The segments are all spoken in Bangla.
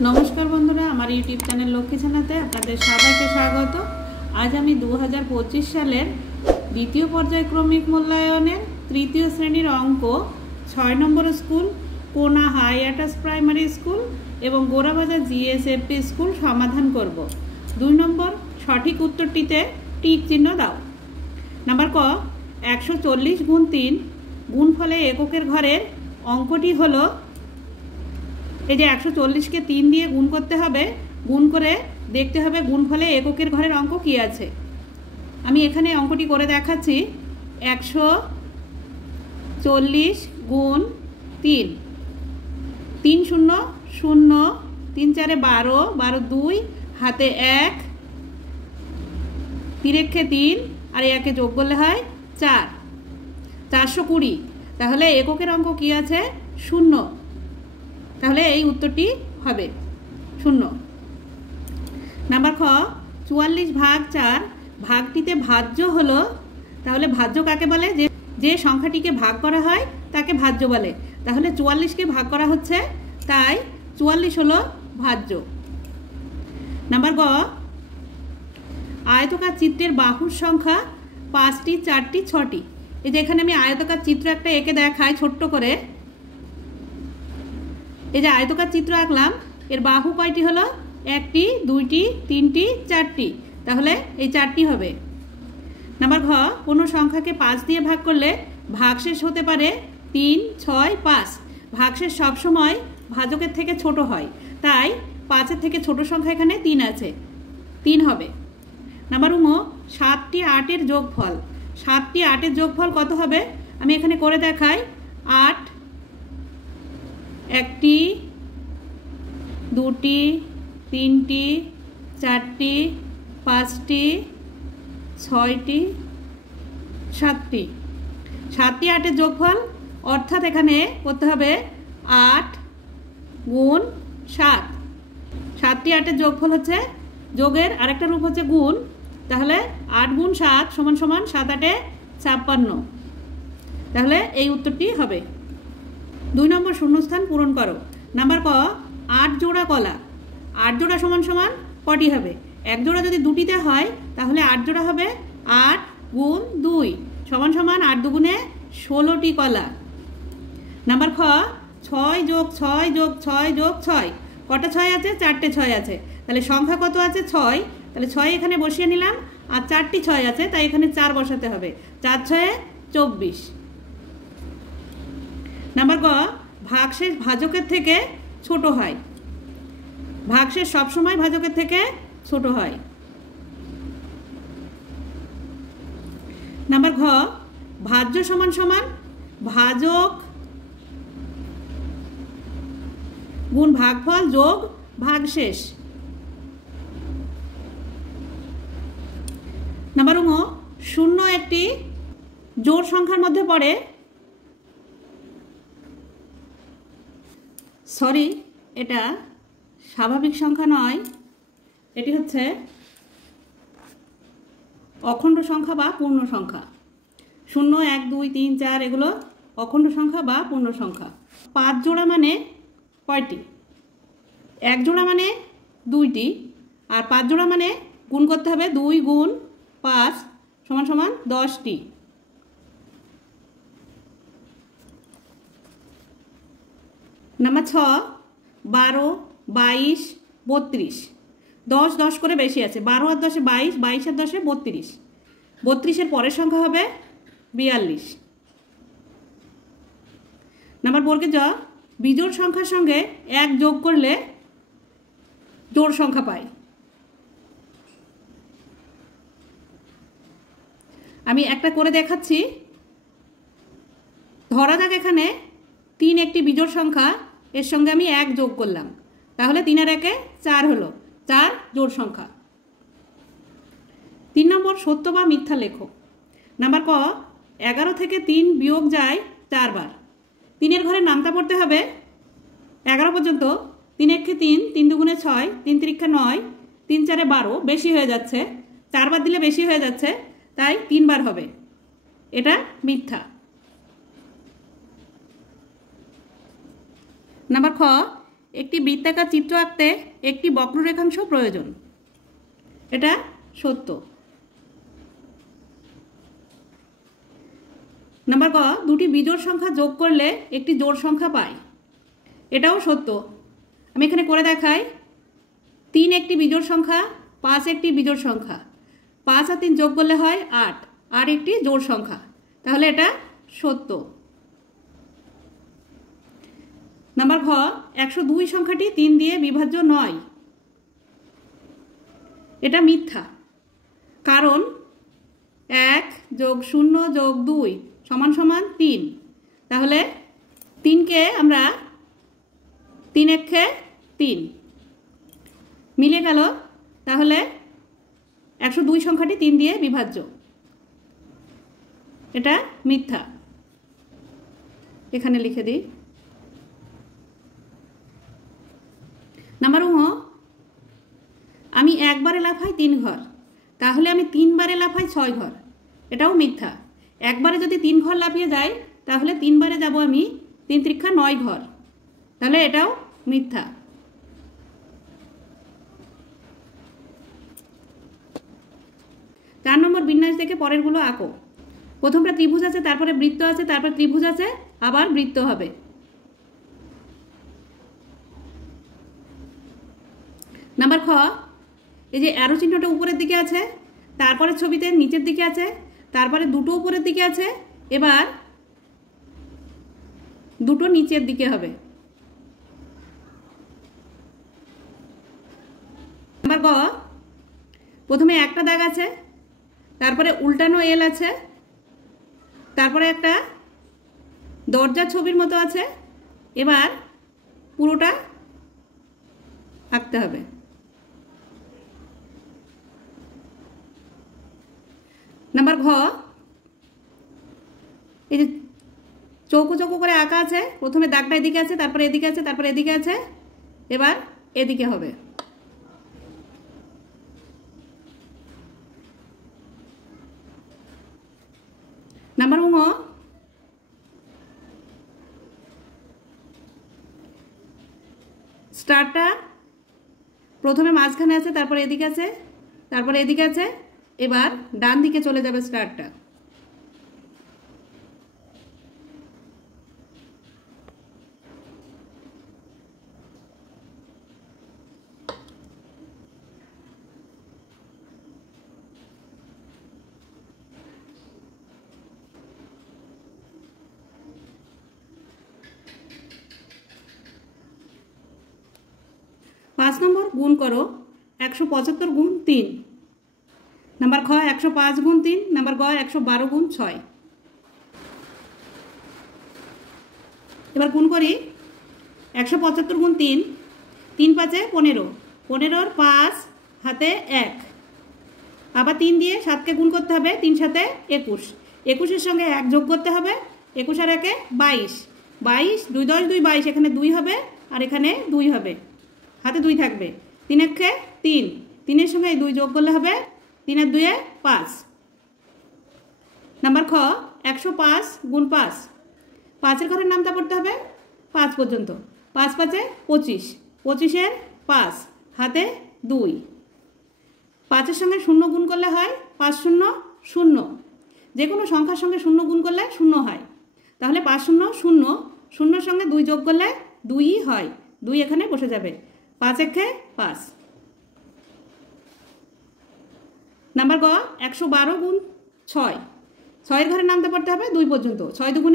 नमस्कार बंधुरा आमार यूट्यूब चैनल लक्ष्मी छानाते आपनादेर सबाइके स्वागत। आज आमी 2025 सालेर द्वितीय पर्यायक्रमिक मूल्यायनेर तृतीय श्रेणीर अंक 6 नम्बर स्कूल कोना हाई आर्ट्स प्राइमारी स्कूल एवं गोराबाजार जीएसएफपी स्कूल समाधान करब। 2 नम्बर सठिक उत्तरटीते टिक चिन्ह दाओ। नम्बर क 140 गुण 3 गुणफले एककेर घरेर अंकटी हलो এই যে 140 কে 3 দিয়ে গুণ করতে হবে, গুণ করে দেখতে হবে গুণফলে এককের ঘরের অঙ্ক কি আছে। আমি এখানে অঙ্কটি করে দেখাচ্ছি। 140 গুণ 3 3 0 0 3 4 12 12 2 হাতে 1 তিরেক্ষে 3 আর একে যোগ করলে হয় 4 420। তাহলে এককের অঙ্ক কি আছে? 0। তাহলে এই উত্তরটি হবে 0। নাম্বার খ 44 ভাগ 4 ভাগটিতে ভাজ্য হলো। তাহলে ভাজ্য কাকে বলে? যে সংখ্যাটিকে ভাগ করা হয় তাকে ভাজ্য বলে। তাহলে 44 কে ভাগ করা হচ্ছে, তাই 44 হলো ভাজ্য। নাম্বার গ আয়তকার চিত্রের বাহুর সংখ্যা 5টি 4টি 6টি। এই যে এখানে আমি আয়তকার চিত্র একটা এঁকে দেখাই ছোট্ট করে। এই যে আয়তকার চিত্র আঁকলাম, এর বাহু কয়টি হলো? 1টি 2টি 3টি 4টি। তাহলে এই 4টি হবে। নাম্বার ঘ কোনো সংখ্যাকে 5 দিয়ে ভাগ করলে ভাগশেষ হতে পারে 3 6 5। ভাগশেষ সবসময় ভাজকের থেকে ছোট হয়, তাই 5-এর থেকে ছোট সংখ্যা এখানে 3 আছে, 3 হবে। নাম্বার ঙ 7টি 8-এর যোগফল। 7টি 8-এর যোগফল কত হবে? আমি এখানে করে দেখাই। 8 একটি 2টি 3টি 4টি 5টি 6টি 7টি। 7টি 8-এর যোগফল অর্থাৎ এখানে করতে হবে 8 গুণ 7। 7টি 8-এর যোগফল হচ্ছে যোগের আরেকটা রূপ হচ্ছে গুণ। তাহলে 8 গুণ 7 সমান সমান 7 8 56। তাহলে এই উত্তরটি হবে। 2 নম্বর শূন্যস্থান পূরণ করো। নাম্বার ক 8 জোড়া কলা। 8 জোড়া সমান সমান কটি হবে? এক জোড়া যদি দুটিতে হয় তাহলে 8 জোড়া হবে 8 গুণ 2 সমান সমান 8 দুগুণে 16টি কলা। নাম্বার খ 6 যোগ 6 যোগ 6 যোগ 6। কটা 6 আছে? 4টে 6 আছে। তাহলে সংখ্যা কত আছে? 6। তাহলে 6 এখানে বসিয়ে নিলাম, আর 4টি 6 আছে তাই এখানে 4 বসাতে হবে। 4 6 24। নাম্বার গ ভাগশেষ ভাজকের থেকে ছোট হয়। ভাগশেষ সবসময় ভাজকের থেকে ছোট হয়। নাম্বার ঘ ভাজ্য সমান সমান ভাজক গুণ ভাগফল যোগ ভাগশেষ। নাম্বার ঙ 0 একটি জোড় সংখ্যার মধ্যে পড়ে। সরি, এটা স্বাভাবিক সংখ্যা নয়, এটি হচ্ছে অখণ্ড সংখ্যা বা পূর্ণ সংখ্যা। 0 1 2 3 4 এগুলো অখণ্ড সংখ্যা বা পূর্ণ সংখ্যা। 5 জোড়া মানে কয়টি? 1 জোড়া মানে 2টি, আর 5 জোড়া মানে গুণ করতে হবে 2 গুণ 5 সমান সমান 10টি। নাম্বার 6 12 22 32। 10 10 করে বেশি আছে। 12 আর 10 22, 22 আর 10 32। 32-এর পরের সংখ্যা হবে 42। নাম্বার বর্গে জ বিজোড় সংখ্যার সঙ্গে 1 যোগ করলে জোড় সংখ্যা পাই। আমি একটা করে দেখাচ্ছি। ধরা যাক এখানে 3 একটি বিজোড় সংখ্যা, এর সঙ্গে আমি 1 যোগ করলাম, তাহলে 3 আর 1 4 হলো। 4 জোড় সংখ্যা। 3 নম্বর সত্য বা মিথ্যা লেখো। নাম্বার ক 11 থেকে 3 বিয়োগ যায় 4 বার। 3-এর ঘরে নামতা পড়তে হবে 11 পর্যন্ত। 3 একে 3 3 দুগুণে 6 3 তিরিক্ষা 9 3 4 12 বেশি হয়ে যাচ্ছে। 4 বার দিলে বেশি হয়ে যাচ্ছে, তাই 3 বার হবে। এটা মিথ্যা। নাম্বার খ একটি বৃত্তাকার চিত্র আঁকতে একটি বক্ররেখাংশ প্রয়োজন। এটা সত্য। নাম্বার ক, দুটি বিজোড় সংখ্যা যোগ করলে একটি জোড় সংখ্যা পাই। এটাও সত্য। আমি এখানে করে দেখাই। 3 একটি বিজোড় সংখ্যা, 5 একটি বিজোড় সংখ্যা, 5 আর 3 যোগ করলে হয় 8, আর একটি জোড় সংখ্যা, তাহলে এটা সত্য। নাম্বার ঘ, 102 সংখ্যাটি 3 দিয়ে বিভাজ্য নয়। এটা মিথ্যা, কারণ 1 যোগ 0 যোগ 2 সমান সমান 3। তাহলে 3কে আমরা 3 একে 3 মিলে গেল, তাহলে 102 সংখ্যাটি 3 দিয়ে বিভাজ্য। এটা মিথ্যা, এখানে লিখে দিই। নাম্বার ও, আমি একবারে লাফাই 3 ঘর, তাহলে আমি 3 বারে লাফাই 6 ঘর। এটাও মিথ্যা। একবারে যদি 3 ঘর লাফিয়ে যায়, তাহলে 3 বারে যাব আমি 3 × 9 ঘর, তাহলে এটাও মিথ্যা। চার নম্বর বিন্যাস দেখে পরেরগুলো আঁকো। প্রথমটা ত্রিভুজ আছে, তারপরে বৃত্ত আছে, তারপর ত্রিভুজ আছে, আবার বৃত্ত হবে। নাম্বার খ, এই যে অ্যারো চিহ্নটা উপরের দিকে আছে, তারপরে ছবিতে নিচের দিকে আছে, তারপরে দুটো উপরের দিকে আছে, এবার দুটো নিচের দিকে হবে। নাম্বার গ, প্রথমে একটা দাগ আছে, তারপরে উল্টানো এল আছে, তারপরে একটা দরজার ছবির মতো আছে, এবার পুরোটা আঁকতে হবে। নাম্বার ঘ, এই যে চৌকো চৌকো করে আঁকা আছে, প্রথমে দাগটা এদিকে আছে, তারপরে এদিকে আছে, তারপরে এদিকে আছে, এবার এদিকে হবে। নাম্বার ঙ, স্টারটা প্রথমে মাঝখানে আছে, তারপরে এদিকে আছে, তারপরে এদিকে আছে, এবার ডান দিকে চলে যাবে স্টারটা। পাঁচ নম্বর, গুণ করো 175 গুণ 3। নাম্বার খ, 105 গুণ 3। নাম্বার গ, 112 গুণ 6। এবার গুণ করি। 175 গুণ 3, 3 × 5 = 15, 15 × 5 হাতে 1, আবার 3 দিয়ে 7কে গুণ করতে হবে, 3 × 7 = 21, 21-এর সঙ্গে 1 যোগ করতে হবে, 21 আর 1 = 22, 22, 2 × 10 = 22, এখানে 2 হবে আর এখানে 2 হবে, হাতে 2 থাকবে, 3 × 1 = 3, 3-এর সঙ্গে 2 যোগ করলে হবে 3 আর 2 = 5। নাম্বার খ, 105 গুণ 5, 5-এর ঘরের নামটা পড়তে হবে 5 পর্যন্ত, 5 × 5 = 25, 25-এর 5 হাতে 2, 5-এর সঙ্গে 0 গুণ করলে হয় 5 0 0, যে কোনো সংখ্যার সঙ্গে 0 গুণ করলে 0 হয়, তাহলে 5 0 0, 0-এর সঙ্গে 2 যোগ করলে 2ই হয়, 2 এখানে বসে যাবে, 5 × 1 = 5। নাম্বার গ, 112 গুণ 6, 6-এর ঘরের নামটা পড়তে হবে 2 পর্যন্ত, 6 × 2 =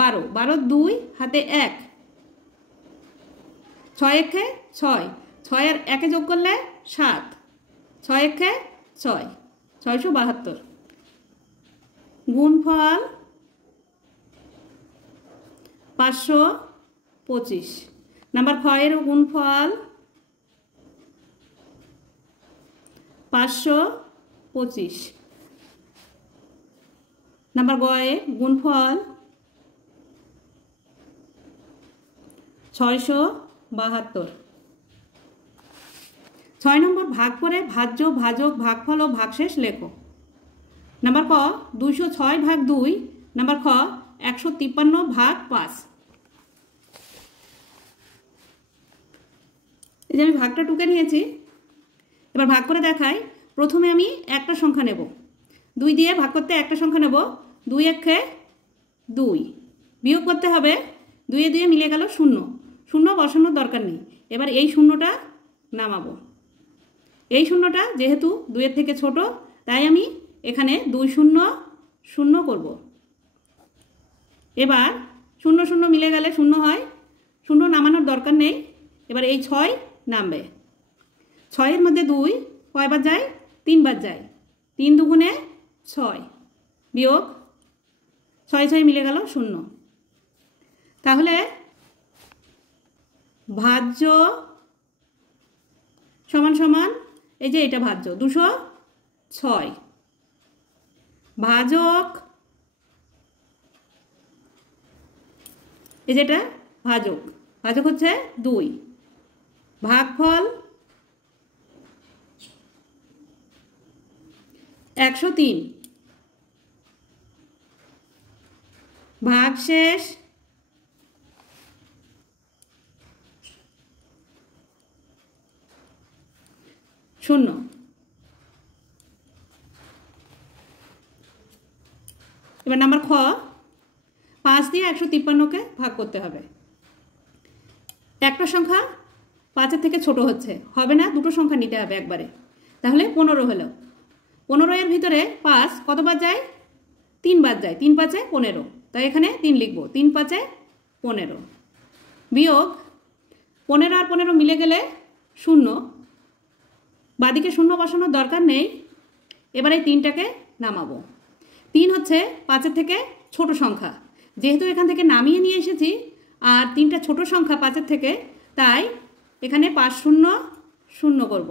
12, 12 2 হাতে 1, 6 × 1 = 6, 6 আর 1 যোগ করলে 7, 6 × 1 = 6, 672। গুণফল 525। নাম্বার খ এর গুণফল 525। নাম্বার গ এর গুণফল 672। 6 নম্বর, ভাগ করে ভাজ্য, ভাজক, ভাগফল ও ভাগশেষ লেখো। নাম্বার ক, 206 ভাগ 2। নাম্বার খ, 153 ভাগ 5। এই যে আমি ভাগটা টুকে নিয়েছি, এবার ভাগ করে দেখাই। প্রথমে আমি একটা সংখ্যা নেব, 2 দিয়ে ভাগ করতে একটা সংখ্যা নেব, 2 একে 2, বিয়োগ করতে হবে 2 এ 2 মিলে গেল 0, 0 বসানোর দরকার নেই। এবার এই শূন্যটা নামাবো, এই শূন্যটা যেহেতু 2 এর থেকে ছোট তাই আমি এখানে 2 0 0 করব। এবার 0 0 মিলে গেলে 0 হয়, 0 নামানোর দরকার নেই। এবার এই 6 নামবে, 6 এর মধ্যে 2 কয়বার যায়? 3 বার যায়, 3 দুগুণে 6, বিয়োগ 6 6 মিলে গেল 0। তাহলে ভাজ্য সমান সমান এই যে এটা ভাজ্য 206, ভাজক এই যেটা ভাজক, ভাজক হচ্ছে 2, ভাগফল 103, ভাগশেষ 0। এবার নাম্বার খ, 5 দিয়ে 153কে ভাগ করতে হবে। একটা সংখ্যা 5-এর থেকে ছোট হচ্ছে, হবে না, দুটো সংখ্যা নিতে হবে একবারে। তাহলে 15 হলো, 15 এর ভিতরে 5 কতবার যায়? 3 বার যায়, 3 5 15, তাই এখানে 3 লিখব, 3 5 15, বিয়োগ 15 আর 15 মিলে গেলে 0, বাদিকে 0 বসানোর দরকার নেই। এবার এই 3টাকে নামাবো, 3 হচ্ছে 5-এর থেকে ছোট সংখ্যা, যেহেতু এখান থেকে নামিয়ে নিয়ে এসেছি আর 3টা ছোট সংখ্যা 5-এর থেকে, তাই এখানে 5 0 0 করব।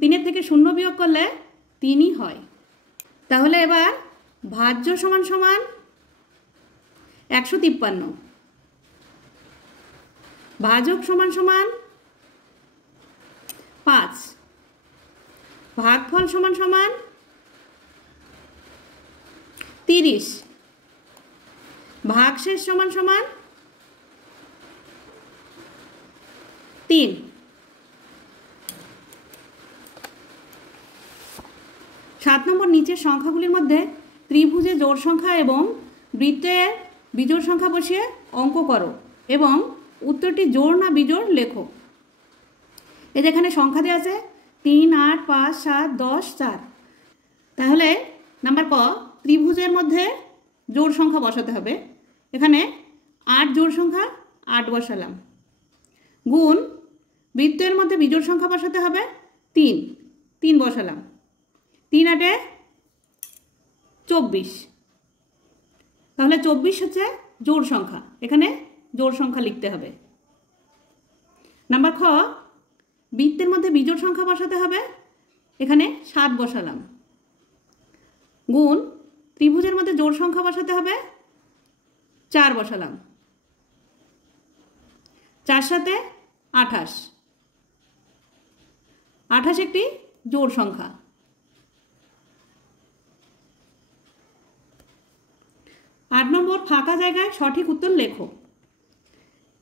3-এর থেকে 0 বিয়োগ করলে 3ই হয়। তাহলে এবার ভাজ্য সমান সমান 153, ভাজক সমান সমান 5, ভাগফল সমান সমান 30, ভাগশেষ সমান সমান 3। 7 নম্বর, নিচের সংখ্যাগুলির মধ্যে ত্রিভুজে জোড় সংখ্যা এবং বৃত্তের বিজোড় সংখ্যা বসিয়ে অঙ্ক করো এবং উত্তরটি জোড় না বিজোড় লেখো। এই যেখানে সংখ্যা দেওয়া আছে 3 8 5 7 10 4, তাহলে নাম্বার ক, ত্রিভুজের মধ্যে জোড় সংখ্যা বসাতে হবে। এখানে 8 জোড় সংখ্যা 8 বসালাম, গুণ বৃত্তের মধ্যে বিজোড় সংখ্যা বসাতে হবে 3, 3 বসালাম, 3 8 24, তাহলে 24 হচ্ছে জোড় সংখ্যা, এখানে জোড় সংখ্যা লিখতে হবে। নাম্বার খ, বৃত্তের মধ্যে বিজোড় সংখ্যা বসাতে হবে, এখানে 7 বসালাম, গুণ ত্রিভুজের মধ্যে জোড় সংখ্যা বসাতে হবে 4 বসালাম, 4 7 28, 28 একটি জোড় সংখ্যা। 8 নম্বর, ফাঁকা জায়গায় সঠিক উত্তর লেখো।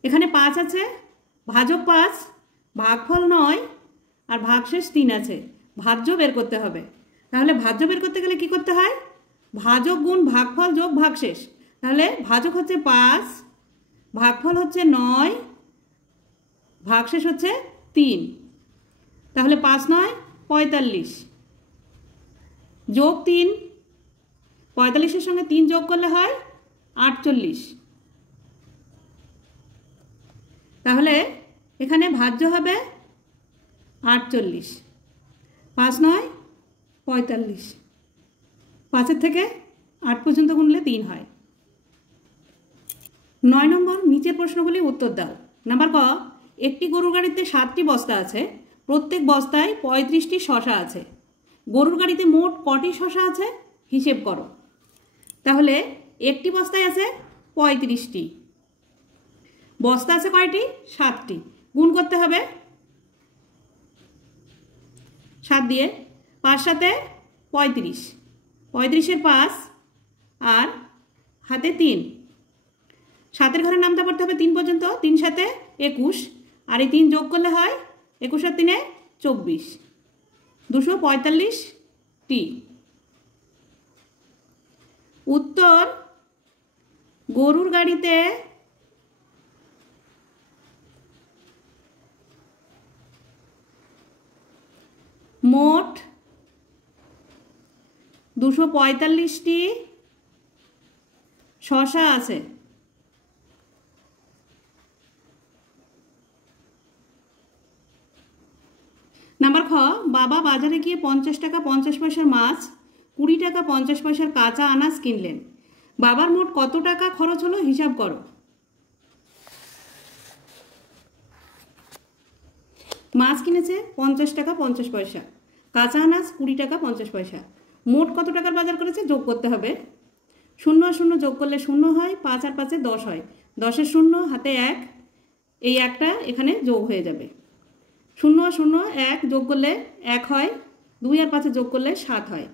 এখানে 5 আছে, ভাজক 5, ভাগফল 9 আর ভাগশেষ 3 আছে, ভাজ্য বের করতে হবে। তাহলে ভাজ্য বের করতে গেলে কি করতে হয়? ভাজক গুণ ভাগফল যোগ ভাগশেষ। তাহলে ভাজক হচ্ছে 5, ভাগফল হচ্ছে 9, ভাগশেষ হচ্ছে 3, তাহলে 5 9 45, যোগ 3, 45-এর সঙ্গে 3 যোগ করলে হয় 48। তাহলে এখানে ভাজ্য হবে 48, 5 9 45, 5-এর থেকে 8 পর্যন্ত গুনলে 3 হয়। 9 নম্বর, নিচের প্রশ্নগুলি উত্তর দাও। নাম্বার ক, একটি গরুর গাড়িতে 7টি বস্তা আছে, প্রত্যেক বস্তায় 35টি শসা আছে, গরুর গাড়িতে মোট কটি শসা আছে হিসেব করো। তাহলে একটি বস্তায় আছে 35টি, বস্তা আছে কয়টি? 7টি, গুণ করতে হবে 7 দিয়ে, 5 7 35, 35-এর 5 আর হাতে 3, 7-এর ঘরে নামতে পড়তে হবে 3 পর্যন্ত, 3 7 21 আর এই 3 যোগ করলে হয় 21 আর 3 24, 245টি। উত্তর গরুর গাড়িতে মোট 245টি শসা আছে। নাম্বার খ, বাবা বাজারে গিয়ে 50 টাকা 50 পয়সার মাছ, 20 টাকা 50 পয়সার কাঁচা আনাজ কিনলেন। বাবার মোট কত টাকা খরচ হলো হিসাব করো। মাছ কিনেছে 50 টাকা 50 পয়সা, কাঁচা আনাজ 20 টাকা 50 পয়সা, মোট কত টাকার বাজার করেছে যোগ করতে হবে। 0 আর 0 যোগ করলে 0 হয়, 5 আর 5 10 হয়, 10-এর 0 হাতে 1, এই 1টা এখানে যোগ হয়ে যাবে। 0 আর 0 1 যোগ করলে 1 হয়, 2 আর 5 যোগ করলে 7 হয়,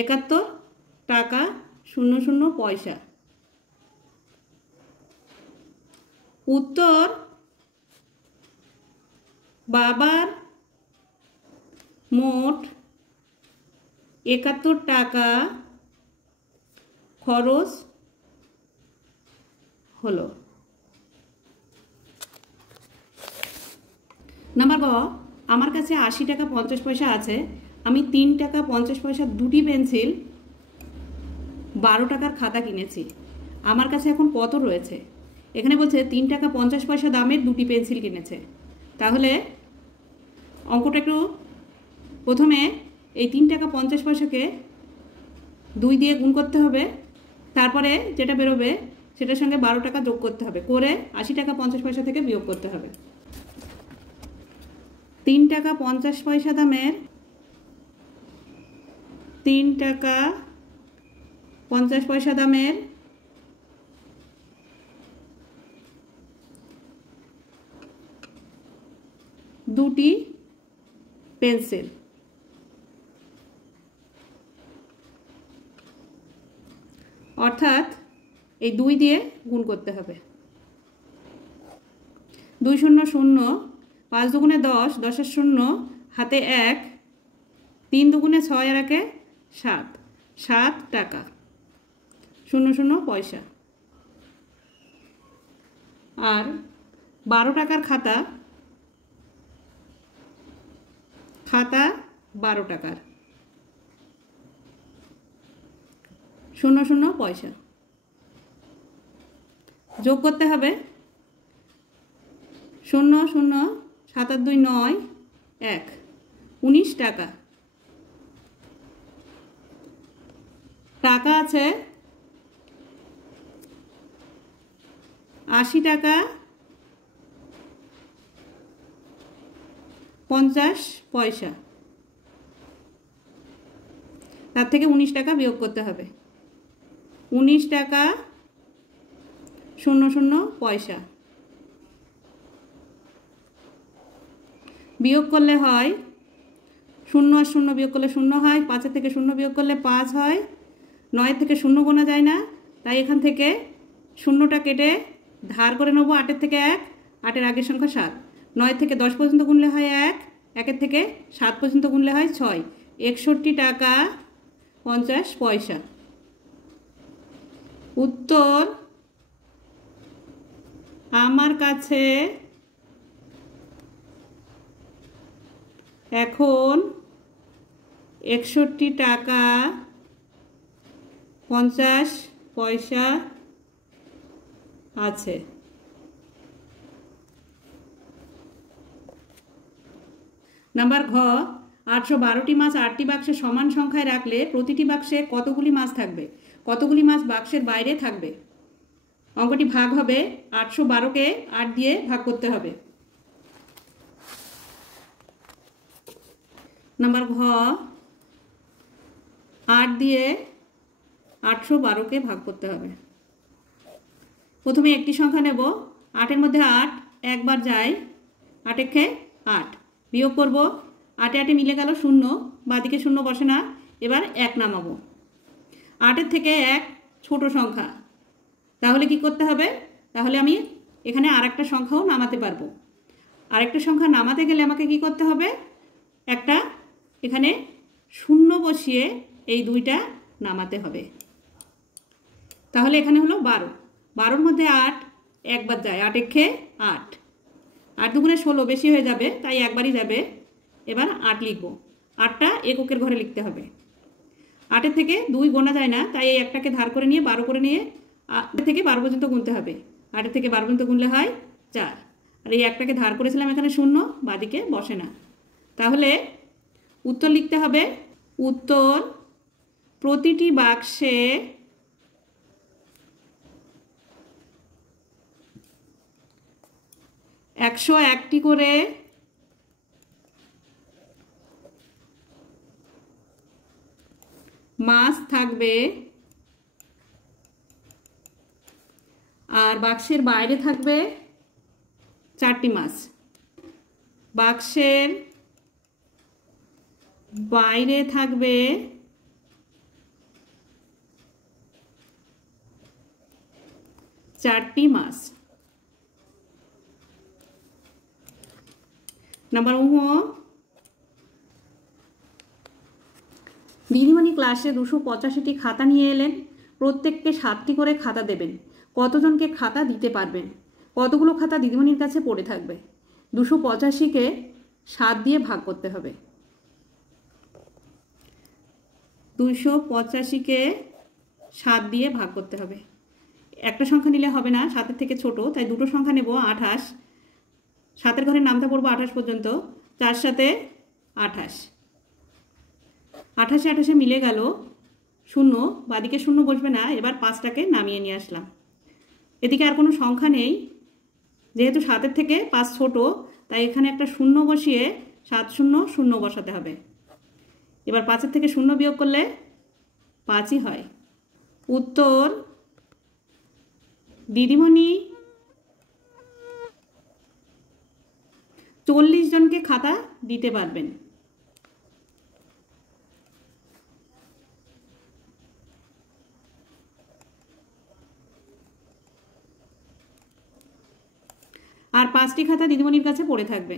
71 টাকা 00 পয়সা। উত্তর বাবার মোট 71 টাকা খরচ হলো। নাম্বার গ, আমার কাছে 80 টাকা 50 পয়সা আছে, আমি 3 টাকা 50 পয়সা 2টি পেন্সিল, 12 টাকার খাতা কিনেছি। আমার কাছে এখন কত রয়েছে? এখানে বলছে 3 টাকা 50 পয়সা দামের 2টি পেন্সিল কিনেছে। তাহলে অঙ্কটা একটু প্রথমে এই 3 টাকা 50 পয়সাকে 2 দিয়ে গুণ করতে হবে, তারপরে যেটা বেরোবে সেটার সঙ্গে 12 টাকা যোগ করতে হবে, করে 80 টাকা 50 পয়সা থেকে বিয়োগ করতে হবে। 3 টাকা 50 পয়সা দামের 3 টাকা 50 পয়সা দামের 2টি পেন্সিল, অর্থাৎ এই 2 দিয়ে গুণ করতে হবে। 2 0 0, 5 দুগুণে 10, 10-এর 0 হাতে 1, 3 দুগুণে 6 আর 1-এ 7, 7 টাকা 00 পয়সা। আর 12 টাকার খাতা, খাতা 12 টাকার 00 পয়সা। যোগ করতে হবে 0 0, 7 আর 2 9, 1, 19 টাকা। টাকা আছে 80 টাকা 50 পয়সা, তার থেকে 19 টাকা বিয়োগ করতে হবে। 19 টাকা 00 পয়সা বিয়োগ করলে হয় 0 আর 0 বিয়োগ করলে 0 হয়, 5 থেকে 0 বিয়োগ করলে 5 হয়, 9 থেকে 0 গোনা যায় না, তাই এখান থেকে 0টা কেটে ধার করে নেব 8-এর থেকে 1, 8-এর আগের সংখ্যা 7, 9 থেকে 10 পর্যন্ত গুনলে হয় 1, 1-এর থেকে 7 পর্যন্ত গুনলে হয় 6, 61 টাকা 50 পয়সা। উত্তর আমার কাছে এখন 61 টাকা 50 পয়সা আছে। নাম্বার ঘ, 812টি মাছ 8টি বাক্সে সমান সংখ্যায় রাখলে প্রতিটি বাক্সে কতগুলি মাছ থাকবে? কতগুলি মাছ বাক্সের বাইরে থাকবে? অঙ্কটি ভাগ হবে 812কে 8 দিয়ে ভাগ করতে হবে। নাম্বার ঘ, 8 দিয়ে 812কে ভাগ করতে হবে। প্রথমে একটি সংখ্যা নেব, 8-এর মধ্যে 8 একবার যায়, 8-একে 8 বিয়োগ করব, 8-এ 8-এ মিলে গেল 0, বাঁদিকে 0 বসে না, এবার 1 নামাবো। 8-এর থেকে 1 ছোট সংখ্যা, তাহলে কি করতে হবে? তাহলে আমি এখানে আর একটা সংখ্যাও নামাতে পারবো। আরেকটা সংখ্যা নামাতে গেলে আমাকে কি করতে হবে, একটা এখানে শূন্য বসিয়ে এই দুইটা নামাতে হবে। তাহলে এখানে হলো 12, 12-র মধ্যে 8 একবার যায়, 8 একে 8, 8 দুগুণে 16 বেশি হয়ে যাবে, তাই একবারই যাবে। এবার 8 লিখব, 8টা এককের ঘরে লিখতে হবে। 8-এর থেকে 2 গোনা যায় না, তাই এই একটাকে ধার করে নিয়ে 12 করে নিয়ে 8 থেকে 12 পর্যন্ত গুনতে হবে। 8 থেকে 12 পর্যন্ত গুনলে হয় 4, আর এই একটাকে ধার করেছিলাম এখানে 0, বাদিকে বসে না। তাহলে উত্তর লিখতে হবে, উত্তর প্রতিটি বাক্সে 101টি করে মাছ থাকবে, আর বাক্সের বাইরে থাকবে 4টি মাছ। বাক্সের বাইরে থাকবে 4টি মাছ। নাম্বার 1, দিদিমণি ক্লাসে 285টি খাতা নিয়ে এলেন, প্রত্যেককে 7টি করে খাতা দেবেন। কতজনকে খাতা দিতে পারবেন? কতগুলো খাতা দিদিমণির কাছে পড়ে থাকবে? 285কে 7 দিয়ে ভাগ করতে হবে। 285কে 7 দিয়ে ভাগ করতে হবে। একটা সংখ্যা নিলে হবে না, 7-এর থেকে ছোট, তাই দুটো সংখ্যা নেব। 28, 7-এর ঘরে নামতে পড়বো 28 পর্যন্ত, 4 7 28, 28 28 মিলে গেল 0, বাদিকে 0 বসবে না। এবার 5টাকে নামিয়ে নিয়ে আসলাম। এদিকে আর কোনো সংখ্যা নেই, যেহেতু 7-এর থেকে 5 ছোট, তাই এখানে একটা 0 বসিয়ে 7 0 0 বসাতে হবে। এবার 5-এর থেকে 0 বিয়োগ করলে 5ই হয়। উত্তর, দিদিমণি 40 জনকে খাতা দিতে পারবেন। আর 5টি খাতা দিদিমণির কাছে পড়ে থাকবে।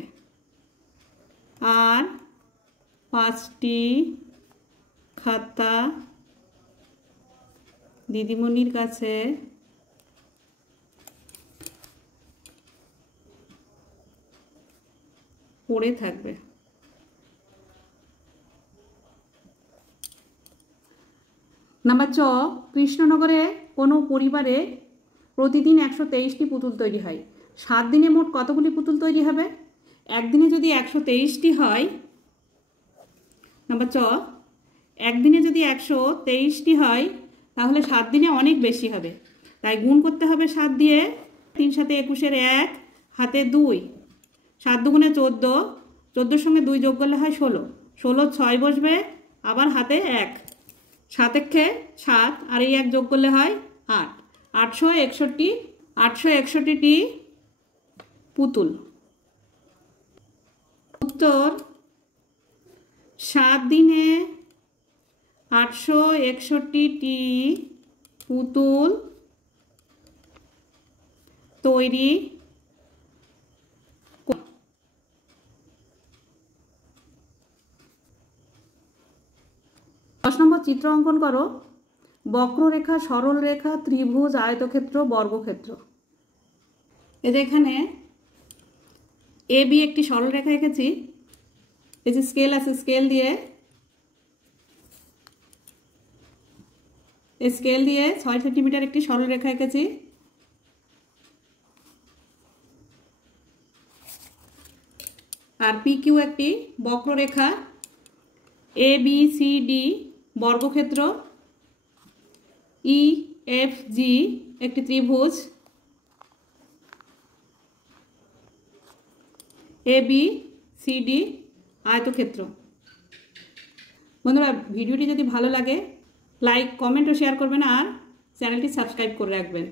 আর 5টি খাতা দিদিমণির কাছে পড়ে থাকবে। নাম্বার 6, কৃষ্ণনগরে কোনো পরিবারে প্রতিদিন 123টি পুতুল তৈরি হয়। 7 দিনে মোট কতগুলি পুতুল তৈরি হবে? একদিনে যদি 123টি হয়, নাম্বার 6, একদিনে যদি 123টি হয়, তাহলে 7 দিনে অনেক বেশি হবে, তাই গুণ করতে হবে 7 দিয়ে। 3 7 21-এর 1, হাতে 2, 7 দুগুণে 14, 14-এর সঙ্গে 2 যোগ করলে হয় 16, 16 6 বসবে, আবার হাতে 1, 7 একে 7, আর এই 1 যোগ করলে হয় 8, 861টি পুতুল। উত্তর, 7 দিনে 861টি পুতুল তৈরি। 10 নম্বর চিত্র অঙ্কন করো। বক্ররেখা, সরল রেখা, ত্রিভুজ, আয়তক্ষেত্র, বর্গক্ষেত্র। এই যে এখানে এ বি একটি সরল রেখা এঁকেছি। এই যে স্কেল আছে, স্কেল দিয়ে 6 সেন্টিমিটার একটি সরল রেখা এঁকেছি। আর পি কিউ একটি বক্ররেখা। এ বি সি ডি বর্গক্ষেত্র। ই এফ জি একটি ত্রিভুজ। এ বি সি ডি আয়তক্ষেত্র। বন্ধুরা, ভিডিওটি যদি ভালো লাগে লাইক, কমেন্ট ও শেয়ার করবেন, আর চ্যানেলটি সাবস্ক্রাইব করে রাখবেন।